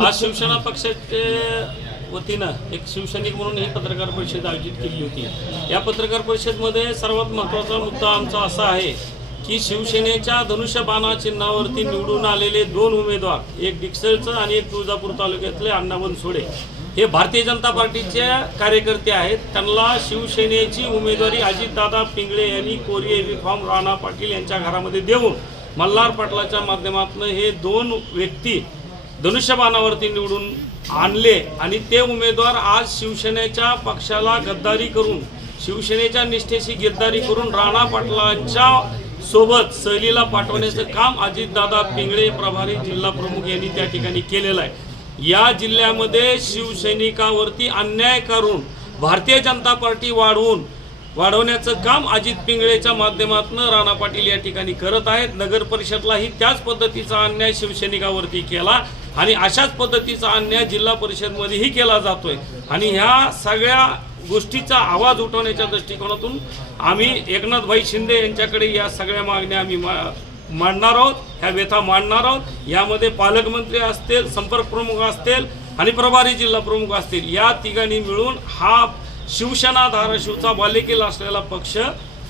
आज शिवसेना पक्षाच्या वतीनं एक शिवसैनिक म्हणून ही पत्रकार परिषद आयोजित केली होती। या पत्रकार परिषदेमध्ये सर्वात महत्त्वाचा मुद्दा आमचा असा आहे की शिवसेनेच्या धनुष्यबाणा चिन्हावरती निवडून आलेले दोन उमेदवार, एक डिक्सलचं आणि एक तुळजापूर तालुक्यातले अण्णा बनसोडे, हे भारतीय जनता पार्टीचे कार्यकर्ते आहेत। त्यांना शिवसेनेची उमेदवारी अजितदादा पिंगळे यांनी कोरिया रिफॉर्म राणा पाटील यांच्या घरामध्ये देऊन मल्हार पाटलाच्या माध्यमातून हे दोन व्यक्ती धनुष्यबाणावरती निवडून आणले आणि ते उमेदवार आज शिवसेनेच्या पक्षाला गद्दारी करून, शिवसेनेच्या निष्ठेशी गद्दारी करून राणा पाटलांच्या सोबत सहलीला पाठवण्याचं काम अजितदादा पिंगळे प्रभारी जिल्हा प्रमुख यांनी त्या ठिकाणी केलेलं आहे। या जिल्ह्यामध्ये शिवसैनिकावरती अन्याय करून भारतीय जनता पार्टी वाढवण्याचं काम अजित पिंगळेच्या माध्यमातून राणा पाटील या ठिकाणी करत आहेत। नगर परिषदलाही त्याच पद्धतीचा अन्याय शिवसैनिकावरती केला आणि अशाच पद्धतीचा अन्याय जिल्हा परिषदमध्येही केला जातोय आणि ह्या सगळ्या गोष्टीचा आवाज उठवण्याच्या दृष्टिकोनातून आम्ही एकनाथभाई शिंदे यांच्याकडे या सगळ्या मागण्या आम्ही मांडणार आहोत, ह्या व्यथा मांडणार आहोत। यामध्ये पालकमंत्री असतील, संपर्क प्रमुख असतील आणि प्रभारी जिल्हा प्रमुख असतील, या तिघांनी मिळून हा शिवसेना धाराशिवचा बालेकिल्ला असलेला पक्ष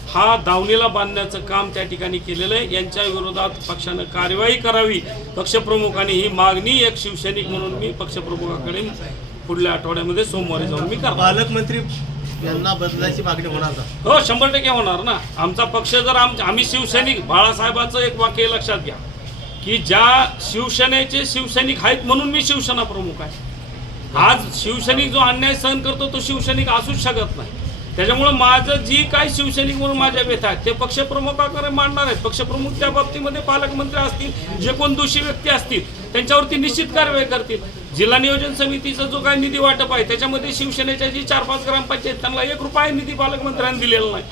हा दावणीला बांधण्याचं काम त्या ठिकाणी केलेलं आहे। यांच्या विरोधात पक्षानं कारवाई करावी, पक्षप्रमुखांनी ही मागणी एक शिवसैनिक म्हणून मी पक्षप्रमुखाकडे पुढल्या आठवड्यामध्ये सोमवारी जाऊन मी करतो। पालकमंत्री यांना बदलायची मागणी होणार का? हो, 100% होणार ना। आमचा पक्ष जर आम्ही शिवसैनिक, बाळासाहेबांचं एक वाक्य लक्षात घ्या की ज्या शिवसेनेचे शिवसैनिक आहेत म्हणून मी शिवसेना प्रमुख आहे। आज शिवसैनिक जो अन्याय सहन करतो तो शिवसैनिक असूच शकत नाही। त्याच्यामुळे माझं जी काही शिवसैनिक म्हणून माझ्या व्यथा आहेत ते पक्षप्रमुखाकडे मांडणार आहेत। पक्षप्रमुख त्या बाबतीमध्ये पालकमंत्री असतील, जे कोण दोषी व्यक्ती असतील त्यांच्यावरती निश्चित कारवाई करतील। जिल्हा नियोजन समितीचा जो काही निधी वाटप आहे त्याच्यामध्ये शिवसेनेच्या जी 4-5 ग्रामपंचायत त्यांना 1 रुपया निधी पालकमंत्र्यांनी दिलेला नाही।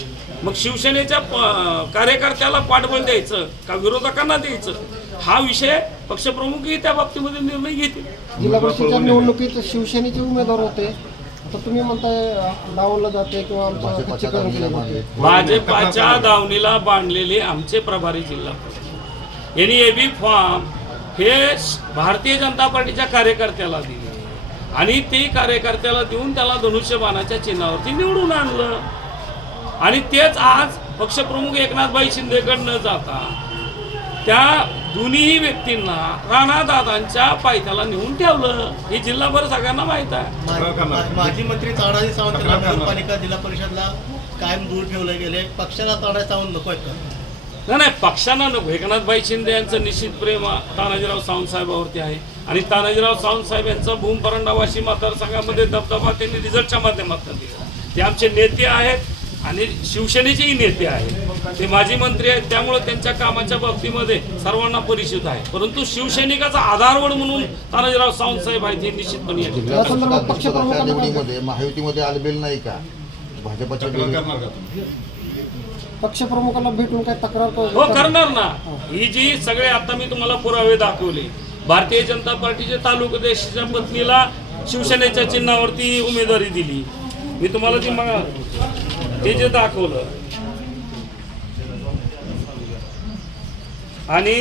मग शिवसेनेच्या कार्यकर्त्याला पाठबळ द्यायचं का विरोधकांना द्यायचं, हा विषय पक्षप्रमुखही त्या बाबतीमध्ये निर्णय घेतील। जिल्हा परिषदेच्या निवडणुकीत शिवसेनेचे उमेदवार होते, आता तुम्ही म्हणताय डावललं जाते किंवा आमचं खच्चीकरण केलं जाते। भाजपाच्या दावणीला बांधलेले आमचे प्रभारी जिल्हा प्रमुख यांनी एबी फॉर्म हे भारतीय जनता पार्टीच्या कार्यकर्त्याला दिले आणि ते कार्यकर्त्याला देऊन त्याला धनुष्यबाणाच्या चिन्हावरती निवडून आणलं आणि तेच आज पक्षप्रमुख एकनाथभाई शिंदेकडे न जाता त्या दोन्ही व्यक्तींना राणादादांच्या पायथ्याला नेऊन ठेवलं। हे जिल्हाभर सगळ्यांना माहीत आहे। माजी मंत्री तानाजी सावंत नगरपालिका जिल्हा परिषदला कायम दूर ठेवले गेले, पक्षाला तानाजी सावंत नको आहेत का? नाही, पक्षांना नको। एकनाथभाई शिंदे यांचं निश्चित प्रेम तानाजीराव सावंत साहेबांवरती आहे आणि तानाजीराव सावंत साहेब यांचा भूम परंडा वाशी मतदारसंघामध्ये दबदबा त्यांनी रिझल्टच्या माध्यमातून दिला। ते आमचे नेते आहेत आणि शिवसेनेचेही नेते आहेत, ते माजी मंत्री आहेत, त्यामुळे त्यांच्या कामाच्या बाबतीमध्ये सर्वांना परिचित आहे। परंतु शिवसैनिकाचा आधारवड म्हणून तानाजीराव सावंत साहेब आहेत हे निश्चितपणे निवडीमध्ये महायुतीमध्ये आलेलं नाही का? भाजपच्या पक्षप्रमुखांना भेटून काय तक्रार हो करणार ना। ही जी सगळे आता मी तुम्हाला पुरावे दाखवले, भारतीय जनता पार्टीच्या तालुकाध्यक्षाच्या पत्नीला शिवसेनेच्या चिन्हावरती उमेदवारी दिली, मी तुम्हाला ते जे दाखवलं आणि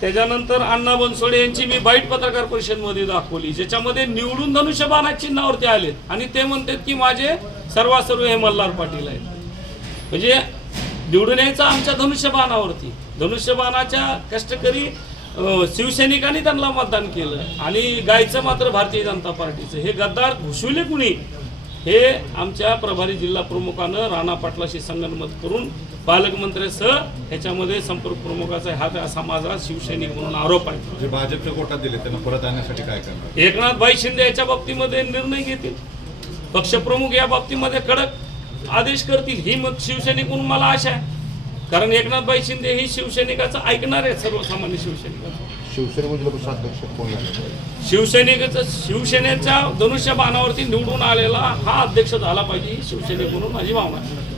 त्याच्यानंतर अण्णा बनसोडे यांची मी बाईट पत्रकार परिषदेमध्ये दाखवली, ज्याच्यामध्ये निवडून धनुष्यबाणा चिन्हावरती आलेत आणि ते म्हणतात की माझे सर्वासर्व हे मल्हार पाटील आहेत। म्हणजे निवडून यायचं आमच्या धनुष्यबाणावरती, धनुष्यबाणाच्या कष्टकरी शिवसैनिकांनी त्यांना मतदान केलं आणि गायचं मात्र भारतीय जनता पार्टीचं। हे गद्दार घुसविले कुणी, हे आमच्या प्रभारी जिल्हा प्रमुखानं राणा पाटलाशी संगनमत करून पालकमंत्र्यासह ह्याच्यामध्ये संपर्क प्रमुखाचा हात असा माझा शिवसैनिक म्हणून आरोप आहे। जे भाजपच्या कोटात दिले त्यांना परत आणण्यासाठी काय करणार? एकनाथभाई शिंदे याच्या बाबतीमध्ये निर्णय घेतील, पक्षप्रमुख या बाबतीमध्ये कडक आदेश करतील, ही मग शिवसैनिक म्हणून मला आशा आहे। कारण एकनाथभाई शिंदे ही शिवसैनिकाचं ऐकणार आहे, सर्वसामान्य शिवसैनिकाचं। शिवसेनेच्या धनुष्यबाणावरती निवडून आलेला हा अध्यक्ष झाला पाहिजे, शिवसैनिक म्हणून माझी भावना आहे।